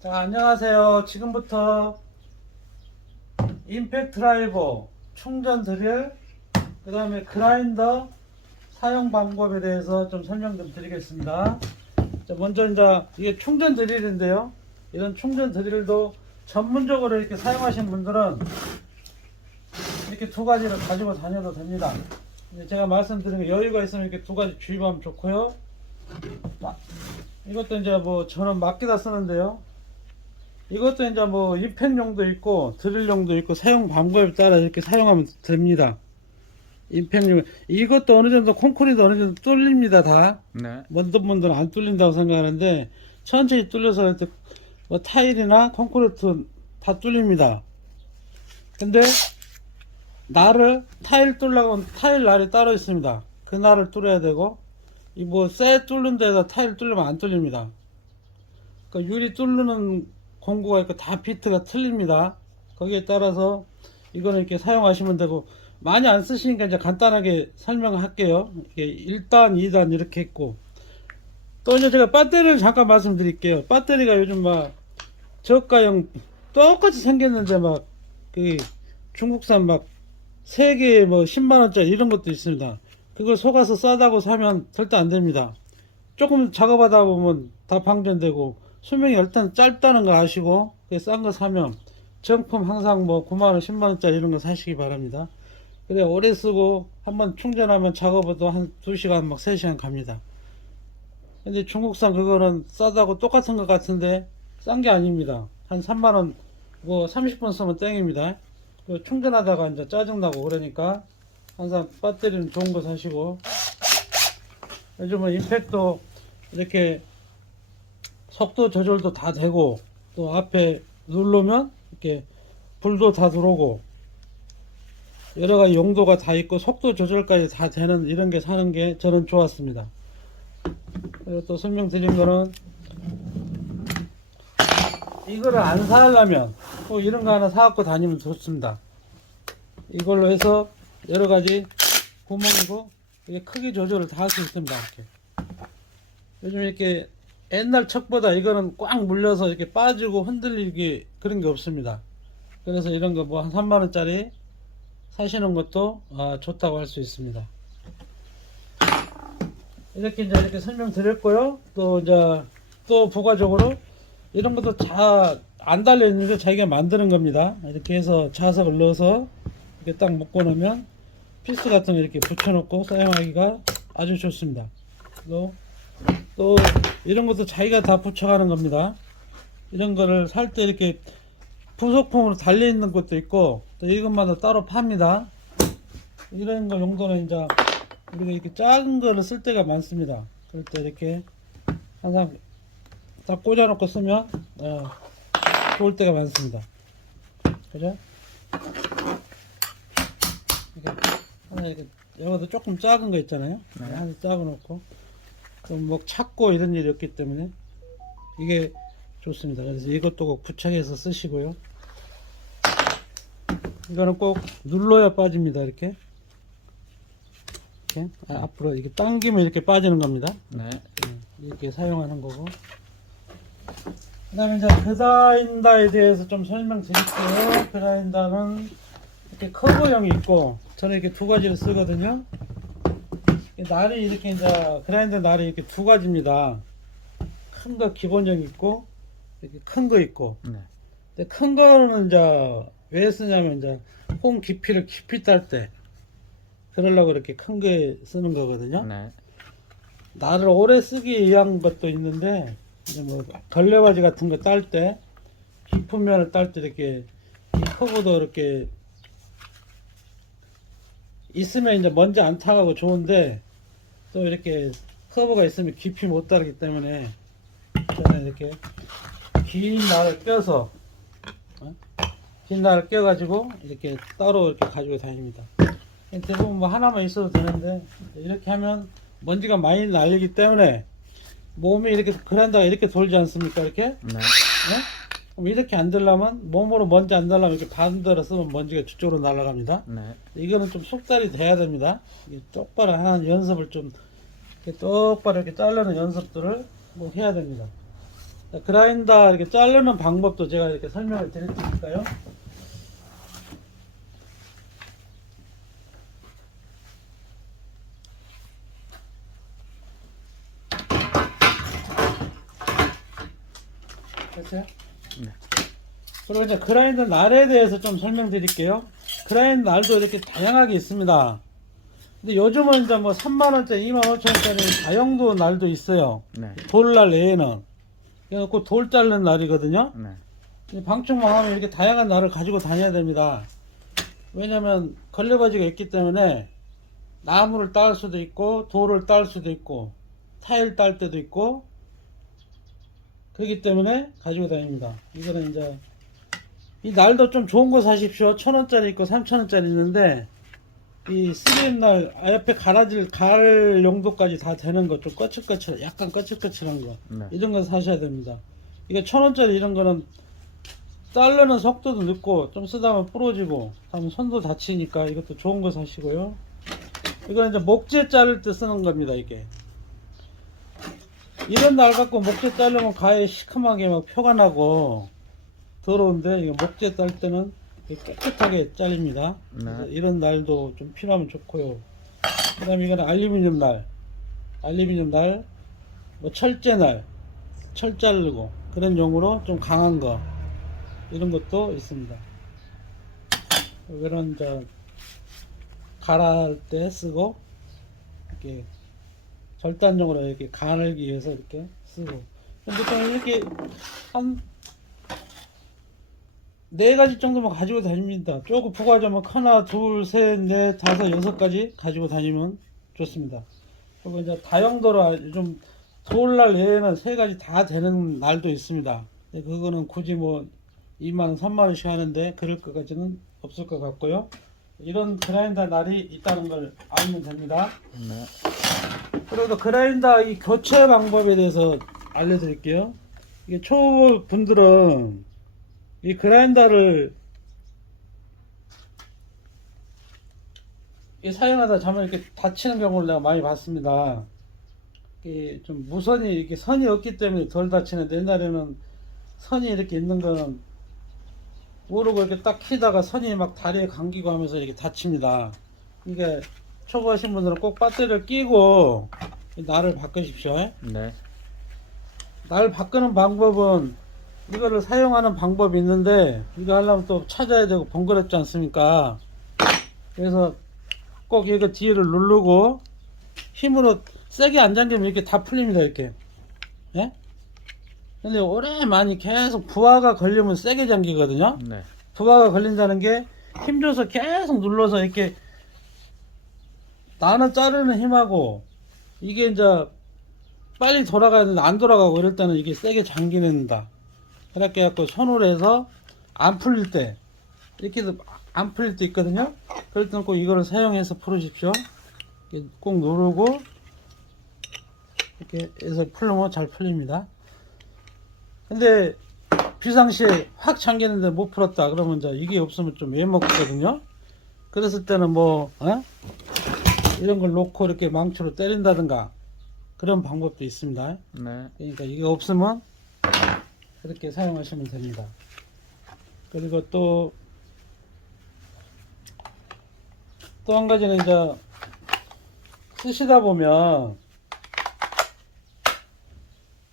자, 안녕하세요. 지금부터 임팩트 드라이버, 충전 드릴, 그 다음에 그라인더 사용 방법에 대해서 좀 설명 좀 드리겠습니다. 자, 먼저 이제 이게 충전 드릴인데요. 이런 충전 드릴도 전문적으로 이렇게 사용하시는 분들은 이렇게 두 가지를 가지고 다녀도 됩니다. 제가 말씀드린 게 여유가 있으면 이렇게 두 가지 주입하면 좋고요. 이것도 이제 뭐 저는 맡기다 쓰는데요. 이것도 이제 뭐 임팩용도 있고 드릴용도 있고 사용 방법에 따라 이렇게 사용하면 됩니다. 임팩용 이것도 어느 정도 콘크리트 어느 정도 뚫립니다. 다 네. 어떤 분들은 안 뚫린다고 생각하는데 천천히 뚫려서 뭐 타일이나 콘크리트 다 뚫립니다. 근데 날을 타일 뚫려고 하면 타일 날이 따로 있습니다. 그 날을 뚫어야 되고 이 뭐 쇠 뚫는 데다 타일 뚫리면 안 뚫립니다. 그 유리 뚫는 공구가 있고 다 비트가 틀립니다. 거기에 따라서 이거는 이렇게 사용하시면 되고 많이 안 쓰시니까 이제 간단하게 설명을 할게요. 이게 1단, 2단 이렇게 있고 또 이제 제가 배터리를 잠깐 말씀드릴게요. 배터리가 요즘 막 저가형 똑같이 생겼는데 막 그 중국산 막 3개에 뭐 10만원짜리 이런 것도 있습니다. 그걸 속아서 싸다고 사면 절대 안 됩니다. 조금 작업하다 보면 다 방전되고 수명이 일단 짧다는 거 아시고 싼 거 사면 정품 항상 뭐 9만원 10만원짜리 이런 거 사시기 바랍니다. 그래 오래 쓰고 한번 충전하면 작업도 한 2시간 막 3시간 갑니다. 근데 중국산 그거는 싸다고 똑같은 것 같은데 싼 게 아닙니다. 한 3만원 뭐 30분 쓰면 땡입니다. 충전하다가 이제 짜증나고 그러니까 항상 배터리는 좋은 거 사시고 요즘은 임팩도 이렇게 속도 조절도 다 되고 또 앞에 누르면 이렇게 불도 다 들어오고 여러가지 용도가 다 있고 속도 조절까지 다 되는 이런 게 사는 게 저는 좋았습니다. 그리고 또 설명드린 거는 이거를 안 사려면 또 이런 거 하나 사갖고 다니면 좋습니다. 이걸로 해서 여러가지 구멍이고 이게 크기 조절을 다 할 수 있습니다. 이렇게 요즘 이렇게 옛날 척보다 이거는 꽉 물려서 이렇게 빠지고 흔들리기 그런 게 없습니다. 그래서 이런 거 뭐 한 3만원짜리 사시는 것도 좋다고 할 수 있습니다. 이렇게 이제 이렇게 설명드렸고요. 또 이제 또 부가적으로 이런 것도 안 달려 있는 게 자기가 만드는 겁니다. 이렇게 해서 자석을 넣어서 이렇게 딱 묶어 놓으면 피스 같은 거 이렇게 붙여 놓고 사용하기가 아주 좋습니다. 또 이런 것도 자기가 다 붙여가는 겁니다. 이런 거를 살 때 이렇게 부속품으로 달려 있는 것도 있고 또 이것마다 따로 팝니다. 이런 거 용도는 이제 우리가 이렇게 작은 거를 쓸 때가 많습니다. 그럴 때 이렇게 항상 딱 꽂아 놓고 쓰면 좋을 때가 많습니다. 그죠? 이렇게 여기도 조금 작은 거 있잖아요. 네. 하나 작아 놓고 좀 뭐 찾고 이런 일이 없기 때문에 이게 좋습니다. 그래서 이것도 꼭 부착해서 쓰시고요. 이거는 꼭 눌러야 빠집니다. 이렇게 앞으로 이렇게 당기면 이렇게 빠지는 겁니다. 네. 이렇게 사용하는 거고. 그 다음에 이제 그라인더에 대해서 좀 설명드릴게요. 그라인더는 이렇게 커버형이 있고 저는 이렇게 두 가지를 쓰거든요. 날이 이렇게 이제 그라인더 날이 이렇게 두 가지입니다. 큰 거 기본형 있고 이렇게 큰 거 있고. 네. 근데 큰 거는 이제 왜 쓰냐면 이제 홈 깊이를 깊이 딸 때 그러려고 이렇게 큰 게 쓰는 거거든요. 네. 날을 오래 쓰기 위한 것도 있는데 이제 뭐 걸레바지 같은 거 딸 때 깊은 면을 딸 때 이렇게 이 커브도 이렇게 있으면 이제 먼지 안 타가고 좋은데 또 이렇게 커브가 있으면 깊이 못 따르기 때문에 저는 이렇게 긴 날을 껴서 긴 날을 껴 가지고 이렇게 따로 이렇게 가지고 다닙니다. 대부분 뭐 하나만 있어도 되는데 이렇게 하면 먼지가 많이 날리기 때문에 몸이 이렇게 그란다가 이렇게 돌지 않습니까? 이렇게 네. 네? 그럼 이렇게 안 들려면 몸으로 먼지 안 날려면 이렇게 반대로 쓰면 먼지가 저쪽으로 날아갑니다. 네. 이거는 좀 속달이 돼야 됩니다. 똑바로 하는 연습을 좀 이렇게 똑바로 이렇게 자르는 연습들을 뭐 해야 됩니다. 자, 그라인더 이렇게 자르는 방법도 제가 이렇게 설명을 드릴 테니까요. 됐어요? 네. 그리고 이제 그라인더 날에 대해서 좀 설명드릴게요. 그라인더 날도 이렇게 다양하게 있습니다. 근데 요즘은 이제 뭐 3만원짜리, 25,000원짜리 다용도 날도 있어요. 네. 돌날 외에는. 그래갖고 돌 자르는 날이거든요. 네. 방충망 하면 이렇게 다양한 날을 가지고 다녀야 됩니다. 왜냐면 걸레바지가 있기 때문에 나무를 딸 수도 있고, 돌을 딸 수도 있고, 타일 딸 때도 있고, 그렇기 때문에 가지고 다닙니다. 이거는 이제, 이 날도 좀 좋은 거 사십시오. 1,000원짜리 있고 3,000원짜리 있는데, 이 3M 날 옆에 갈 용도까지 다 되는 거, 좀 거칠거칠, 약간 거칠거칠한 거, 네. 이런 거 사셔야 됩니다. 이게 1,000원짜리 이런 거는 자르는 속도도 늦고 좀 쓰다 보면 부러지고 하면 손도 다치니까 이것도 좋은 거 사시고요. 이건 이제 목재 자를 때 쓰는 겁니다. 이게 이런 날 갖고 목재 자르면 가에 시커멓게 막 표가 나고 더러운데, 이거 목재 딸 때는 깨끗하게 잘립니다. 그래서 이런 날도 좀 필요하면 좋고요. 그 다음에 이거는 알루미늄 날, 뭐 철제 날, 철 자르고 그런 용으로 좀 강한 거, 이런 것도 있습니다. 이런 저 갈할 때 쓰고, 이렇게 절단용으로 이렇게 가늘기 위해서 이렇게 쓰고. 근데 좀 이렇게 한 4가지 정도만 가지고 다닙니다. 조금 부가점은 하나, 둘, 셋, 넷, 다섯, 6가지 가지고 다니면 좋습니다. 그리고 이제 다용도로 요즘 돌날 외에는 3가지 다 되는 날도 있습니다. 그거는 굳이 뭐 2만원, 3만원씩 하는데 그럴 것까지는 없을 것 같고요. 이런 그라인더 날이 있다는 걸 알면 됩니다. 네. 그리고 그라인더 이 교체 방법에 대해서 알려드릴게요. 이게 초보 분들은 이 그라인더를 사용하다 잘못 이렇게 다치는 경우를 내가 많이 봤습니다. 이게 좀 무선이 이렇게 선이 없기 때문에 덜 다치는데, 옛날에는 선이 이렇게 있는 거는 모르고 이렇게 딱 키다가 선이 막 다리에 감기고 하면서 이렇게 다칩니다. 이게 초보하신 분들은 꼭 배터리를 끼고 날을 바꾸십시오. 네. 날 바꾸는 방법은, 이거를 사용하는 방법이 있는데 이거 하려면 또 찾아야 되고 번거롭지 않습니까? 그래서 꼭 이거 뒤를 누르고 힘으로 세게 안 잠기면 이렇게 다 풀립니다. 이렇게. 예? 근데 오랜만에 계속 부하가 걸리면 세게 잠기거든요. 네. 부하가 걸린다는 게 힘줘서 계속 눌러서 이렇게 나는 자르는 힘하고, 이게 이제 빨리 돌아가야 되는데 안 돌아가고 이럴 때는 이게 세게 잠기는다. 그렇게 해갖고 손으로 해서 안 풀릴 때, 이렇게도 안 풀릴 때 있거든요. 그럴 때는 꼭 이거를 사용해서 풀으십시오. 이렇게 꼭 누르고 이렇게 해서 풀면 잘 풀립니다. 근데 비상시에 확 잠기는데 못 풀었다 그러면 이제 이게 없으면 좀 애먹거든요. 그랬을 때는 뭐 이런 걸 놓고 이렇게 망치로 때린다든가 그런 방법도 있습니다. 네. 그러니까 이게 없으면 그렇게 사용하시면 됩니다. 그리고 또 한 가지는 이제 쓰시다 보면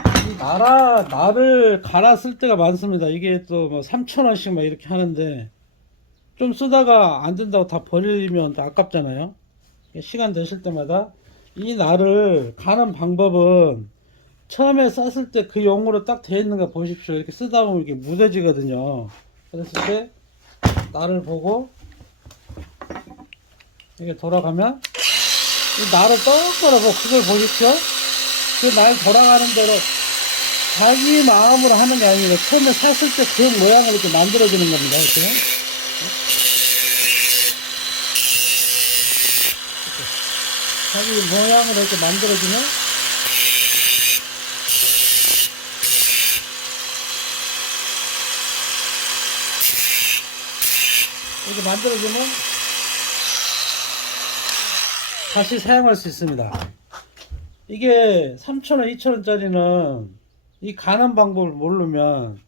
이 날을 갈아 쓸 때가 많습니다. 이게 또 뭐 3,000원씩 막 이렇게 하는데, 좀 쓰다가 안 된다고 다 버리면 또 아깝잖아요. 시간 되실 때마다 이 날을 가는 방법은, 처음에 쌌을 때 그 용으로 딱 되어 있는 거 보십시오. 이렇게 쓰다 보면 이렇게 무뎌지거든요. 그랬을 때 날을 보고 이게 돌아가면 이 날을 똑바로 보고 그걸 보십시오. 그 날 돌아가는 대로 자기 마음으로 하는 게 아니라 처음에 샀을 때 그 모양을 이렇게 만들어주는 겁니다. 이렇게. 자기 모양으로 이렇게 만들어주면 이렇게 만들어주면 다시 사용할 수 있습니다. 이게 3,000원, 2,000원짜리는 이 가는 방법을 모르면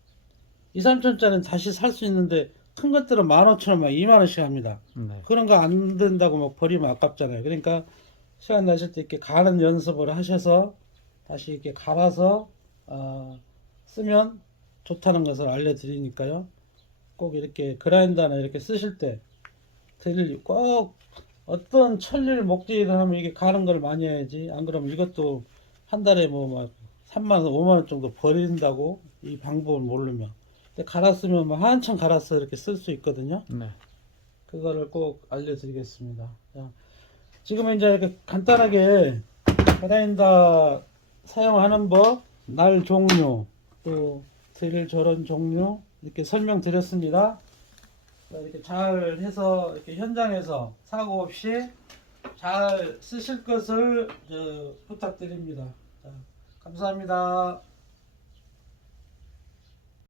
2, 3천짜리는 다시 살 수 있는데 큰 것들은 15,000원, 막 2만 원씩 합니다. 네. 그런 거 안 된다고 막 버리면 아깝잖아요. 그러니까 시간 나실 때 이렇게 가는 연습을 하셔서 다시 이렇게 갈아서 쓰면 좋다는 것을 알려드리니까요. 꼭 이렇게 그라인더나 이렇게 쓰실 때 드릴 꼭 어떤 천일 목재일을 하면 이게 가는 걸 많이 해야지. 안 그러면 이것도 한 달에 뭐 막 3만 원, 5만 원 정도 버린다고, 이 방법을 모르면. 근데 갈았으면 뭐 한참 갈아서 이렇게 쓸 수 있거든요. 네. 그거를 꼭 알려드리겠습니다. 자, 지금은 이제 이렇게 간단하게 그라인더 사용하는 법, 날 종류, 또 드릴 조련 종류 이렇게 설명드렸습니다. 자, 이렇게 잘 해서 이렇게 현장에서 사고 없이 잘 쓰실 것을 부탁드립니다. 자, 감사합니다.